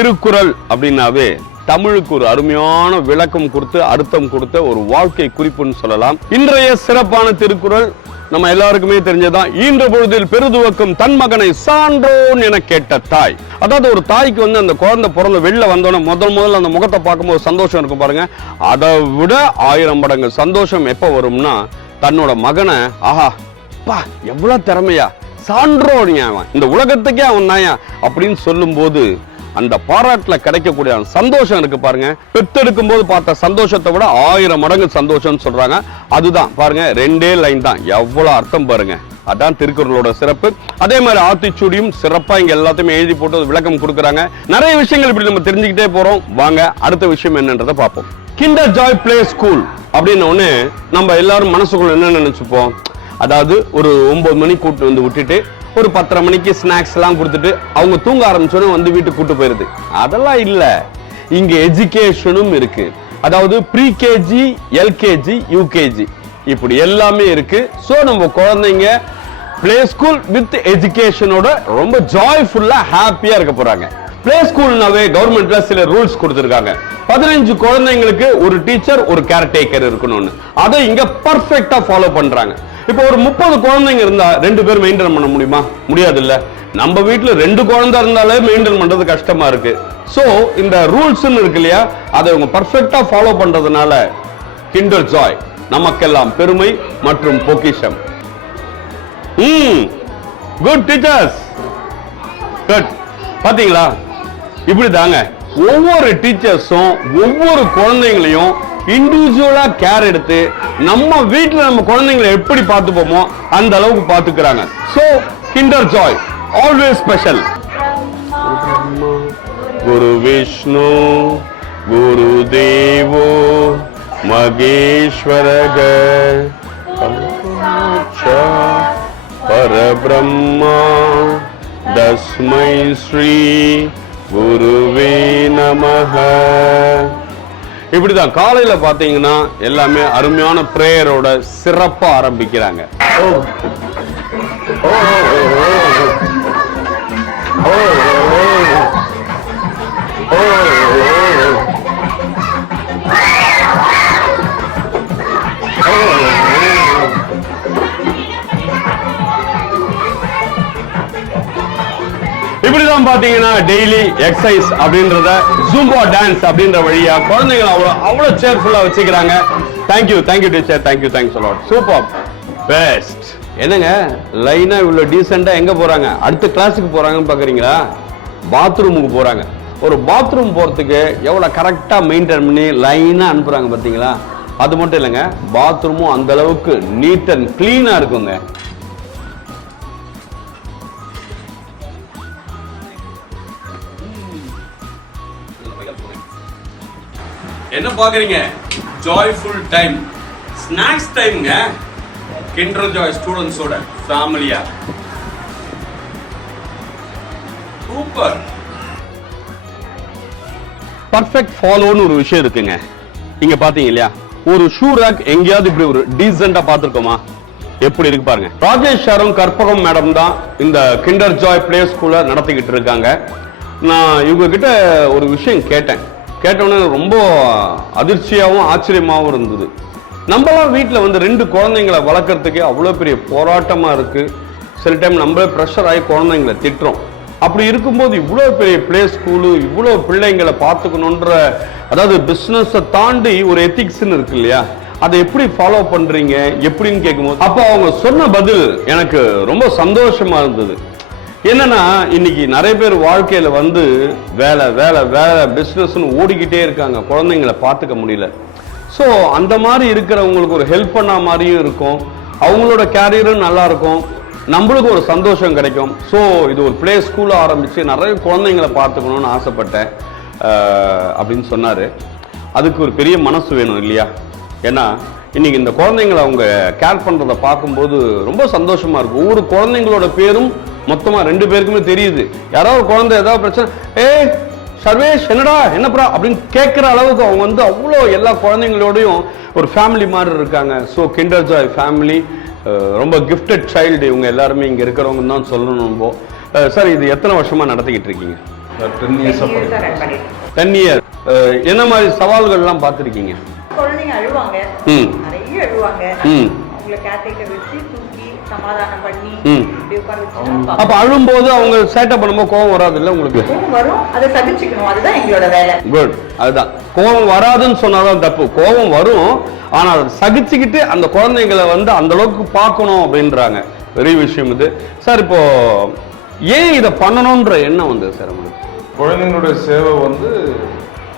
திருக்குறள் அப்படின்னாவே தமிழுக்கு ஒரு அருமையான விளக்கம் கொடுத்து அர்த்தம் கொடுத்த ஒரு வாழ்க்கை குறிப்புன்னு சொல்லலாம். இன்றைய சிறப்பான திருக்குறள் நம்ம எல்லாருக்குமே தெரிஞ்சதான். ஈன்ற பொழுதில் பெருதுவக்கும் தன் மகனை சான்றோன் என கேட்ட தாய். அதாவது ஒரு தாய்க்கு அந்த குழந்தை பிறந்த வெளில வந்தோடனே முதல்ல அந்த முகத்தை பார்க்கும்போது சந்தோஷம் இருக்கும் பாருங்க. அதை விட 1000 மடங்கு சந்தோஷம் எப்ப வரும்னா தன்னோட மகனை ஆஹா பா எவ்வளவு திறமையா சான்றோன் அவன் இந்த உலகத்துக்கே அவன் தாயா அப்படின்னு சொல்லும் போது அந்த பாராட்டுல கிடைக்கக்கூடிய சந்தோஷம் இருக்கு பாருங்க. பெத்தெடுக்கும் போது பார்த்த சந்தோஷத்தை விட 1000 மடங்கு சந்தோஷம் சொல்றாங்க. அதுதான் பாருங்க, 2 லைன் தான், எவ்வளவு அர்த்தம் பாருங்க. அதான் திருக்குறளோட சிறப்பு. அதே மாதிரி ஆத்திச்சூடியும் சிறப்பா இங்க எல்லாத்தையுமே எழுதி போட்டு விளக்கம் கொடுக்குறாங்க. நிறைய விஷயங்கள் இப்படி நம்ம தெரிஞ்சுக்கிட்டே போறோம். வாங்க அடுத்த விஷயம் என்னன்றதை பார்ப்போம். கிண்டர் ஜாய் பிளே ஸ்கூல் அப்படின்னு ஒண்ணு நம்ம எல்லாரும் மனசுக்குள்ள என்ன நினைச்சுப்போம், அதாவது ஒரு 9 மணிக்கு கூட்டு வந்து விட்டுட்டு ஒரு 10:30 மணிக்கு ஸ்நாக்ஸ் எல்லாம் கொடுத்துட்டு அவங்க தூங்க ஆரம்பிச்சோன்னு வீட்டுக்கு கூட்டு போயிருது. அதெல்லாம் இல்ல, இங்க எஜுகேஷனும் இருக்கு. அதாவது ப்ரீ கேஜி, எல்கேஜி, யூகேஜி இப்படி எல்லாமே இருக்கு. சோ நம்ம குழந்தைங்க பிளே ஸ்கூல் வித் எஜுகேஷனோட ரொம்ப ஜாய்ஃபுல்லா ஹாப்பியா இருக்க போறாங்க. பிளே ஸ்கூல்னாவே கவர்மெண்ட்ல சில ரூல்ஸ் கொடுத்திருக்காங்க. 15 குழந்தைங்களுக்கு ஒரு டீச்சர் ஒரு கேர்டேக்கர் இருக்கணும்னு. அதை இங்க பர்ஃபெக்ட்டா ஃபாலோ பண்றாங்க. இப்போ ஒரு 30 குழந்தைங்க இருந்தா 2 பேர் மெயின்டைன் பண்ண முடியுமா? முடியாது இல்ல. நம்ம வீட்டுல 2 குழந்தை இருந்தாலே மெயின்டைன் பண்றது கஷ்டமா இருக்கு. சோ இந்த ரூல்ஸ் இருக்கு இல்லையா, அதை அவங்க பர்ஃபெக்ட்டா ஃபாலோ பண்றதுனால கிண்டர் ஜாய் நமக்கெல்லாம் பெருமை மற்றும் பொக்கிஷம். Good teachers, good. பாத்தீங்களா, இப்படிதாங்க ஒவ்வொரு டீச்சர்ஸும் ஒவ்வொரு குழந்தைங்களையும் இண்டிவிஜுவலா கேர் எடுத்து நம்ம வீட்டுல நம்ம குழந்தைங்களை எப்படி பார்த்துப்போமோ அந்த அளவுக்கு பார்த்துக்கிறாங்க. So Kinder Joy always special. குரு விஷ்ணு குரு தேவோ மகேஸ்வரக பரபிரம்மா தஸ்மை ஸ்ரீ குருவே நமஹ. இப்படிதான் காலையில பாத்தீங்கன்னா எல்லாமே அருமையான பிரேயரோட சிறப்பா ஆரம்பிக்கிறாங்க. இப்படிதான் பாத்தீங்கன்னா டெய்லி எக்ஸசைஸ் அப்படின்றத ஜூம்பா டான்ஸ் அப்படின்ற வழியா குழந்தைகளை அவ்வளவு சேர்ஃபுல்லா வச்சுக்கிறாங்க. தேங்க்யூ டீச்சர், தேங்க்யூ சொல்லாட். Super, best. என்னங்க லைனா இவ்வளவு டீசெண்டா எங்க போறாங்க? அடுத்த கிளாஸுக்கு போறாங்கன்னு பாக்குறீங்களா? பாத்ரூமுக்கு போறாங்க. ஒரு பாத்ரூம் போறதுக்கு எவ்வளவு கரெக்டா மெயின்டைன் பண்ணி லைனா அனுப்புறாங்க பாத்தீங்களா? அது மட்டும் இல்லைங்க, பாத்ரூமும் அந்த அளவுக்கு நீட் அண்ட் கிளீனா இருக்குங்க. என்ன பாக்குறீங்க? ஜாய்ஃபுல் டைம், ஸ்நாக்ஸ் டைம்ங்க. கிண்டர் ஜாய் ஸ்டூடண்ட்ஸோட ஃபேமிலியா. சூப்பர். பர்ஃபெக்ட் ஃபாலோன்னு ஒரு விஷயம் இருக்குங்க. இங்க பாத்தீங்க இல்லையா, ஒரு ஷூ ரேக் எங்கேயாவது இப்படி ஒரு டீசெண்டா பாத்துருக்கோமா? எப்படி இருக்கு பாருங்க. ராஜேஷ் சாரும் கற்பகம் மேடம் தான் இந்த கிண்டர் ஜாய் பிளே ஸ்கூல நடத்திக்கிட்டு இருக்காங்க. நான் இவங்க கிட்ட ஒரு விஷயம் கேட்டோன்னே ரொம்ப அதிர்ச்சியாகவும் ஆச்சரியமாகவும் இருந்தது. நம்மளாம் வீட்டில் 2 குழந்தைங்களை வளர்க்கறதுக்கே அவ்வளோ பெரிய போராட்டமா இருக்கு. சில டைம் நம்மளே ப்ரெஷர் ஆகி குழந்தைங்களை திட்டுறோம். அப்படி இருக்கும்போது இவ்வளோ பெரிய பிளே ஸ்கூலு, இவ்வளோ பிள்ளைங்களை பார்த்துக்கணுன்ற, அதாவது பிஸ்னஸை தாண்டி ஒரு எத்திக்ஸ்ன்னு இருக்கு இல்லையா, அதை எப்படி ஃபாலோ பண்றீங்க எப்படின்னு கேட்கும்போது அப்போ அவங்க சொன்ன பதில் எனக்கு ரொம்ப சந்தோஷமா இருந்தது. என்னன்னா இன்னைக்கு நிறைய பேர் வாழ்க்கையில வேலை வேலை வேலை பிசினஸ்னு ஓடிக்கிட்டே இருக்காங்க, குழந்தைங்களை பார்த்துக்க முடியல. ஸோ அந்த மாதிரி இருக்கிறவங்களுக்கு ஒரு ஹெல்ப் பண்ண மாதிரியும் இருக்கும், அவங்களோட கேரியரும் நல்லா இருக்கும், நம்மளுக்கு ஒரு சந்தோஷம் கிடைக்கும். ஸோ இது ஒரு பிளே ஸ்கூல ஆரம்பிச்சு நிறைய குழந்தைங்களை பார்த்துக்கணும்னு ஆசைப்பட்டேன் அப்படின்னு சொன்னாரு. அதுக்கு ஒரு பெரிய மனசு வேணும் இல்லையா? ஏன்னா இன்னைக்கு இந்த குழந்தைங்களை அவங்க கேர் பண்றதை பார்க்கும்போது ரொம்ப சந்தோஷமா இருக்கும். ஒவ்வொரு குழந்தைங்களோட பேரும் மொத்தமா 2 பேருக்குமே தெரியுது. யாராவது குழந்தை ஏதாவது பிரச்சனை, சர்வேஷ் என்னடா என்னப்பா அப்படின்னு கேட்கிற அளவுக்கு அவங்க அவ்வளோ எல்லா குழந்தைங்களோடையும் ஒரு ஃபேமிலி மாதிரி இருக்காங்க. ஸோ கிண்டர் ஜாய் ஃபேமிலி ரொம்ப கிஃப்டட் சைல்டு இவங்க எல்லாருமே இங்க இருக்கிறவங்க தான் சொல்லணும். சார் இது எத்தனை வருஷமா நடத்திக்கிட்டு இருக்கீங்க? 10 years ரன் பண்ணிட்டு 10 இயர். என்ன மாதிரி சவால்கள்லாம் பார்த்துருக்கீங்க? குழந்தைங்க அழுவாங்க, நிறைய அழுவாங்க. அவங்கள கேர்டேக்கர் வச்சு தூக்கி சமாதானம் பண்ணி இப்படி உட்கார வச்சு. அப்ப அழும்போது அவங்க சேட்டை பண்ணும்போது கோவம் வராது இல்ல உங்களுக்கு? கோவம் வரும், அதை சகிச்சுக்கணும், அதுதான் எங்களோட வேலை. குட். அதுதான், கோவம் வராதுன்னு சொன்னாதான் தப்பு. கோவம் வரும், ஆனா அதை சகிச்சுக்கிட்டு அந்த குழந்தைங்களை வந்து அந்த அளவுக்கு பார்க்கணும் அப்படின்றாங்க. பெரிய விஷயம் இது சார். இப்போ ஏன் இதை பண்ணணும்ன்ற எண்ணம் வந்து சார் உங்களுக்கு? குழந்தைங்களுடைய சேவை வந்து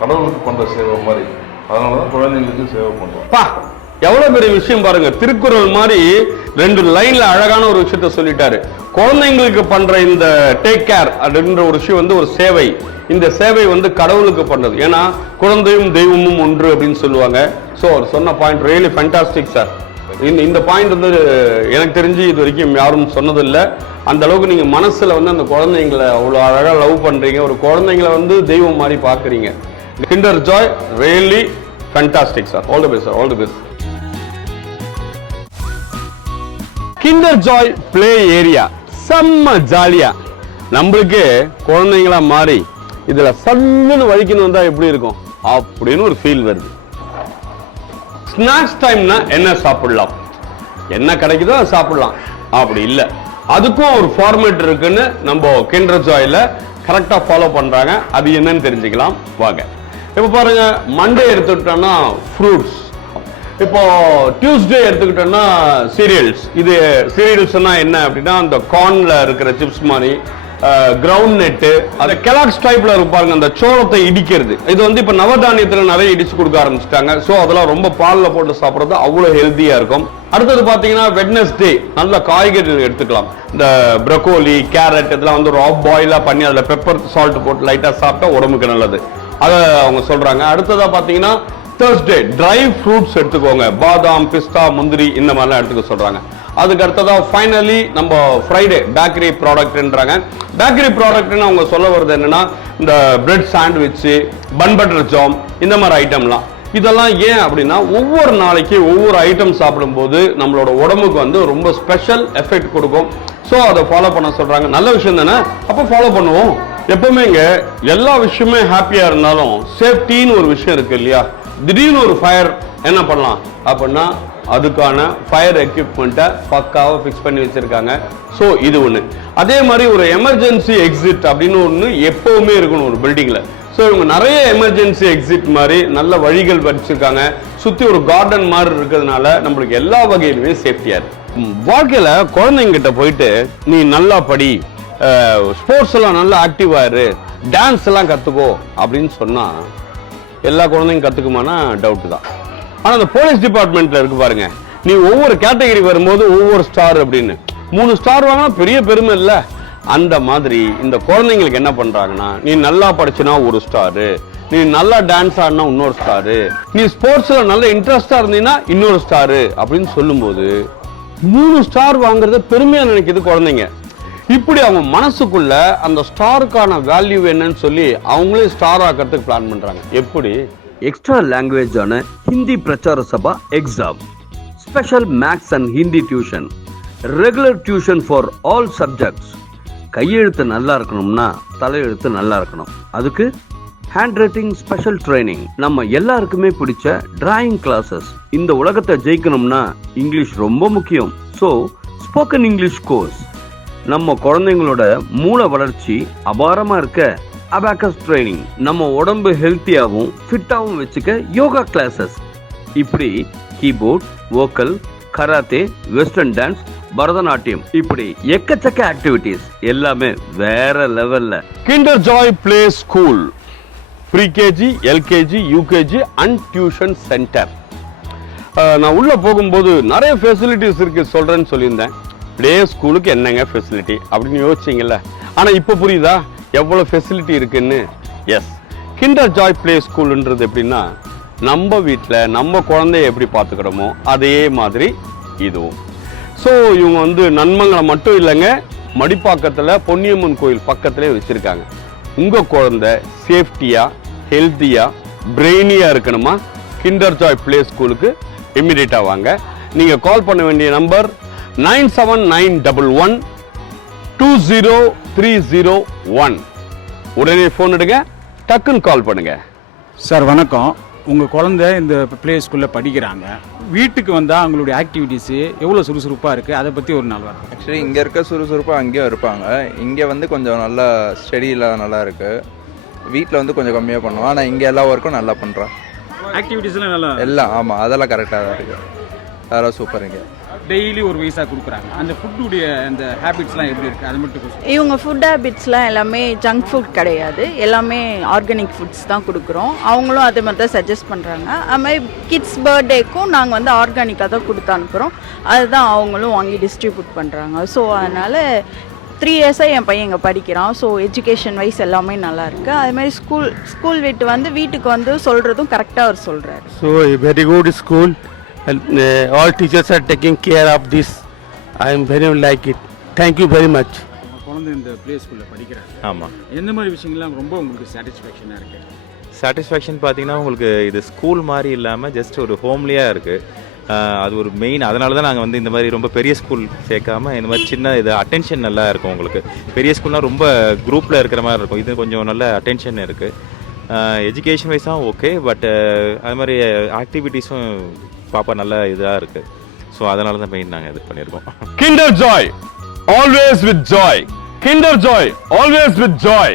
கடவுளுக்கு பண்ற சேவை மாதிரி, அதனாலதான் குழந்தைங்களுக்கு சேவை பண்றோம். பா, எவ்வளவு பெரிய விஷயம் பாருங்க. திருக்குறள் மாதிரி 2 லைன்ல அழகான ஒரு விஷயத்த சொல்லிட்டாரு. குழந்தைங்களுக்கு பண்ற இந்த டேக் கேர் அப்படின்ற ஒரு விஷயம் வந்து ஒரு சேவை. இந்த சேவை வந்து கடவுளுக்கு பண்றது. ஏன்னா குழந்தையும் தெய்வமும் ஒன்று அப்படின்னு சொல்லுவாங்க. ஸோ அவர் சொன்ன பாயிண்ட் ரியலி ஃபேண்டாஸ்டிக் சார். இந்த பாயிண்ட் வந்து எனக்கு தெரிஞ்சு இது வரைக்கும் யாரும் சொன்னதில்லை. அந்த அளவுக்கு நீங்க மனசுல வந்து அந்த குழந்தைங்களை அவ்வளோ அழகா லவ் பண்றீங்க. ஒரு குழந்தைங்களை வந்து தெய்வம் மாதிரி பாக்குறீங்க. Kinder Joy really fantastic sir. All the best sir. All the best. Kinder Joy play area செம்ம ஜாலியா நம்மளுக்கு குழந்தைங்களா மாறி இதுல சல்லுன்னு வலிக்கணும் வந்தா எப்படி இருக்கும் அப்படின்னு ஒரு ஃபீல் வருது. ஸ்நாக்ஸ் டைம்னா என்ன சாப்பிடலாம், என்ன கிடைக்குதோ அதை சாப்பிடலாம். அப்படி இல்லை, அதுக்கும் ஒரு ஃபார்மேட் இருக்குன்னு நம்ம கிண்டர் ஜாயில கரெக்டா ஃபாலோ பண்றாங்க. அது என்னன்னு தெரிஞ்சுக்கலாம் வாங்க. இப்ப பாருங்க, மண்டே எடுத்துக்கிட்டோம்னா ஃப்ரூட்ஸ், இப்போ டியூஸ்டே எடுத்துக்கிட்டோம்னா சீரியல்ஸ். இது சீரியல்ஸ்னா என்ன அப்படின்னா அந்த கார்ன்ல இருக்கிற சிப்ஸ் மாதிரி, கிரவுண்ட் நெட்டு, அந்த கெலாக்ஸ் டைப்ல இருப்பாருங்க, அந்த சோளத்தை இடிக்கிறது. இது வந்து இப்ப நவதானியத்துல நிறைய இடிச்சு கொடுக்க ஆரம்பிச்சிட்டாங்க. சோ அதெல்லாம் ரொம்ப பால்ல போட்டு சாப்பிடுறது அவ்வளவு ஹெல்த்தியா இருக்கும். அடுத்தது பாத்தீங்கன்னா வெட்னஸ்டே நல்ல காய்கறிகள் எடுத்துக்கலாம். இந்த ப்ரொக்கோலி, கேரட் இதெல்லாம் வந்து ராப் பாயிலா பண்ணி அதுல பெப்பர் சால்ட் போட்டு லைட்டா சாப்பிட்டா உடம்புக்கு நல்லது. அதை அவங்க சொல்றாங்க. அடுத்ததா பாத்தீங்கன்னா Thursday ட்ரை ஃப்ரூட்ஸ் எடுத்துக்கோங்க. பாதாம், பிஸ்தா, முந்திரி இந்த மாதிரிலாம் எடுத்துக்க சொல்றாங்க. அதுக்கு அடுத்ததா ஃபைனலி நம்ம ஃப்ரைடே பேக்கரி ப்ராடக்ட்ன்றாங்க. பேக்கரி ப்ராடக்ட்னு அவங்க சொல்ல வருது என்னன்னா இந்த bread sandwich, bun butter jam இந்த மாதிரி ஐட்டம்லாம். இதெல்லாம் ஏன் அப்படின்னா ஒவ்வொரு நாளைக்கு ஒவ்வொரு ஐட்டம் சாப்பிடும்போது நம்மளோட உடம்புக்கு வந்து ரொம்ப ஸ்பெஷல் எஃபெக்ட் கொடுக்கும். ஸோ அதை ஃபாலோ பண்ண சொல்றாங்க. நல்ல விஷயம் தானே, அப்போ ஃபாலோ பண்ணுவோம். எப்பவுமே இங்க எல்லா விஷயமே ஹாப்பியா இருந்தாலும் சேஃப்டின்னு ஒரு விஷயம் இருக்கு இல்லையா? திடீர்னு ஒரு ஃபயர் என்ன பண்ணலாம் அப்படின்னா அதுக்கான ஃபயர் எக்யூப்மெண்ட்டை பக்காவாக ஃபிக்ஸ் பண்ணி வச்சிருக்காங்க. ஸோ இது ஒன்று. அதே மாதிரி ஒரு எமர்ஜென்சி எக்ஸிட் அப்படின்னு ஒன்று எப்பவுமே இருக்கணும் ஒரு பில்டிங்ல. ஸோ இவங்க நிறைய எமர்ஜென்சி எக்ஸிட் மாதிரி நல்ல வழிகள் வச்சிருக்காங்க. சுற்றி ஒரு கார்டன் மாதிரி இருக்கிறதுனால நம்மளுக்கு எல்லா வகையிலுமே சேஃப்டியா இருக்கு. வாழ்க்கையில குழந்தைங்கிட்ட போயிட்டு நீ நல்லா படி, ஸ்போர்ட்ஸ் எல்லாம் நல்லா ஆக்டிவா இரு, டான்ஸ் எல்லாம் கத்துக்கோ அப்படின்னு சொன்னா எல்லா குழந்தைங்க கத்துக்குமானா டவுட் தான். ஆனா அந்த போலீஸ் டிபார்ட்மெண்ட்ல இருக்கு பாருங்க, நீ ஒவ்வொரு கேட்டகரி வரும்போது ஒவ்வொரு ஸ்டார் அப்படின்னு 3 ஸ்டார் வாங்கினா பெரிய பெருமை இல்ல. அந்த மாதிரி இந்த குழந்தைங்களுக்கு என்ன பண்றாங்கன்னா, நீ நல்லா படிச்சுனா 1 ஸ்டாரு, நீ நல்லா டான்ஸ் ஆடினா இன்னொரு ஸ்டாரு, நீ ஸ்போர்ட்ஸ்ல நல்ல இன்ட்ரெஸ்டா இருந்தீங்கன்னா இன்னொரு ஸ்டாரு அப்படின்னு சொல்லும்போது 3 ஸ்டார் வாங்குறத பெருமையா நினைக்குது குழந்தைங்க. இப்படி அவங்க மனசுக்குள்ள அந்த ஸ்டாருக்கான வேல்யூ என்னன்னு சொல்லி அவங்களே ஸ்டார் ஆக்கிறதுக்கு பிளான் பண்றாங்க. எப்படி? எக்ஸ்ட்ரா லாங்குவேஜ் ஆன Hindi Prachar Sabha exam, special maths and Hindi tuition, regular tuition for all subjects. கையெழுத்து நல்லா இருக்கணும்னா தலையெழுத்து நல்லா இருக்கணும். அதுக்கு ஹேண்ட் ரைட்டிங் ஸ்பெஷல் ட்ரைனிங், நம்ம எல்லாருக்குமே பிடிச்ச டிராயிங் கிளாஸஸ். இந்த உலகத்தை ஜெயிக்கணும்னா இங்கிலீஷ் ரொம்ப முக்கியம். So spoken English course. நம்ம குழந்தைங்களோட மூளை வளர்ச்சி அபாரமா இருக்க அபாக்கஸ் ட்ரைனிங், நம்ம உடம்பு ஹெல்த்தியாகவும் ஃபிட்டாகவும் வச்சுக்க யோகா கிளாஸஸ். இப்படி keyboard, vocal, karate, western dance, Bharatanatyam, இப்படி எக்கச்சக்க ஆக்டிவிட்டிஸ் எல்லாமே வேற லெவல்ல. Kinder Joy play school, pre-KG, LKG, UKG and tuition centre. நான் உள்ள போகும்போது நிறைய ஃபெசிலிட்டிஸ் இருக்கு சொல்றேன்னு சொல்லியிருந்தேன். பிளே ஸ்கூலுக்கு என்னங்க ஃபெசிலிட்டி அப்படின்னு யோசிச்சிங்கல்ல. ஆனா இப்போ புரியுதா எவ்வளவு ஃபெசிலிட்டி இருக்குன்னு? எஸ், கிண்டர் ஜாய் பிளே ஸ்கூல்ன்றது எப்படின்னா நம்ம வீட்டில் நம்ம குழந்தைய எப்படி பார்த்துக்கிறோமோ அதே மாதிரி இதுவும். ஸோ இவங்க வந்து நன்மங்களை மட்டும் இல்லைங்க, மடிப்பாக்கத்தில் பொன்னியம்மன் கோயில் பக்கத்திலே வச்சிருக்காங்க. உங்க குழந்தை சேஃப்டியா, ஹெல்த்தியா, பிரெயினியா இருக்கணுமா? கிண்டர் ஜாய் பிளே ஸ்கூலுக்கு இமிடியேட்டா வாங்க. நீங்க கால் பண்ண வேண்டிய நம்பர் 9791120301. உடனே ஃபோன் எடுங்க, டக்குன்னு கால் பண்ணுங்க. சார் வணக்கம். உங்கள் குழந்தை இந்த ப்ளே ஸ்கூலில் படிக்கிறாங்க. வீட்டுக்கு வந்தால் அவங்களுடைய ஆக்டிவிட்டீஸு எவ்வளோ சுறுசுறுப்பாக இருக்குது, அதை பற்றி ஒரு நாள் வரும். ஆக்சுவலி இங்கே இருக்க சுறுசுறுப்பாக அங்கேயும் இருப்பாங்க. இங்கே வந்து கொஞ்சம் நல்லா ஸ்டடியில் நல்லா இருக்குது. வீட்டில் வந்து கொஞ்சம் கம்மியாக பண்ணுவோம். ஆனால் இங்கே எல்லா ஒர்க்கும் நல்லா பண்ணுறான். ஆக்டிவிட்டீஸ்லாம் நல்லா எல்லாம் ஆமாம், அதெல்லாம் கரெக்டாக தான் இருக்குது. அதெல்லாம் சூப்பர். இங்கே டெய்லி ஒரு வயசாக கொடுக்குறாங்க. அந்த ஃபுட்டுடைய அந்த ஹேபிட்ஸ்லாம் எப்படி இருக்குது, அது மட்டும் கொஞ்சம். இவங்க ஃபுட் ஹேபிட்ஸ்லாம் எல்லாமே ஜங்க் ஃபுட் கிடையாது, எல்லாமே ஆர்கானிக் ஃபுட்ஸ் தான் கொடுக்குறோம். அவங்களும் அதே மாதிரி தான் சஜஸ்ட் பண்ணுறாங்க. அதுமாதிரி கிட்ஸ் பர்த்டேக்கும் நாங்கள் வந்து ஆர்கானிக்காக தான் கொடுத்து அனுப்புகிறோம். அதுதான் அவங்களும் வாங்கி டிஸ்ட்ரிபியூட் பண்ணுறாங்க. ஸோ அதனால் 3 இயர்ஸாக என் பையன் இங்கே படிக்கிறான். ஸோ எஜுகேஷன் வைஸ் எல்லாமே நல்லா இருக்குது. அதுமாதிரி ஸ்கூல் விட்டு வந்து வீட்டுக்கு வந்து சொல்கிறதும் கரெக்டாக அவர் சொல்கிறாரு. So a very good school, and all teachers are taking care of this. I am very like it. Thank you very much. உங்கள் குழந்தை இந்த ப்ளே ஸ்கூலில் படிக்கிறாங்க. ஆமாம். எந்த மாதிரி விஷயங்கள்லாம் ரொம்ப உங்களுக்கு சாட்டிஸ்ஃபேக்ஷனாக இருக்குது? சாட்டிஸ்ஃபேக்ஷன் பார்த்தீங்கன்னா உங்களுக்கு இது ஸ்கூல் மாதிரி இல்லாமல் ஜஸ்ட் ஒரு ஹோம்லியாக இருக்குது. அது ஒரு மெயின். அதனால தான் நாங்கள் வந்து இந்த மாதிரி ரொம்ப பெரிய ஸ்கூல் சேர்க்காம இந்த மாதிரி சின்ன இது அட்டென்ஷன் நல்லா இருக்கும். உங்களுக்கு பெரிய ஸ்கூல்னால் ரொம்ப குரூப்பில் இருக்கிற மாதிரி இருக்கும். இது கொஞ்சம் நல்ல அட்டென்ஷன் இருக்குது. எஜுகேஷன் வைஸாக ஓகே, பட் அது மாதிரி ஆக்டிவிட்டீஸும் பாப்பா நல்ல இதாக இருக்குது. ஸோ அதனால தான் மெயின் நாங்கள் இது பண்ணியிருக்கோம். Kinder Joy, always with joy. Kinder Joy, always with joy.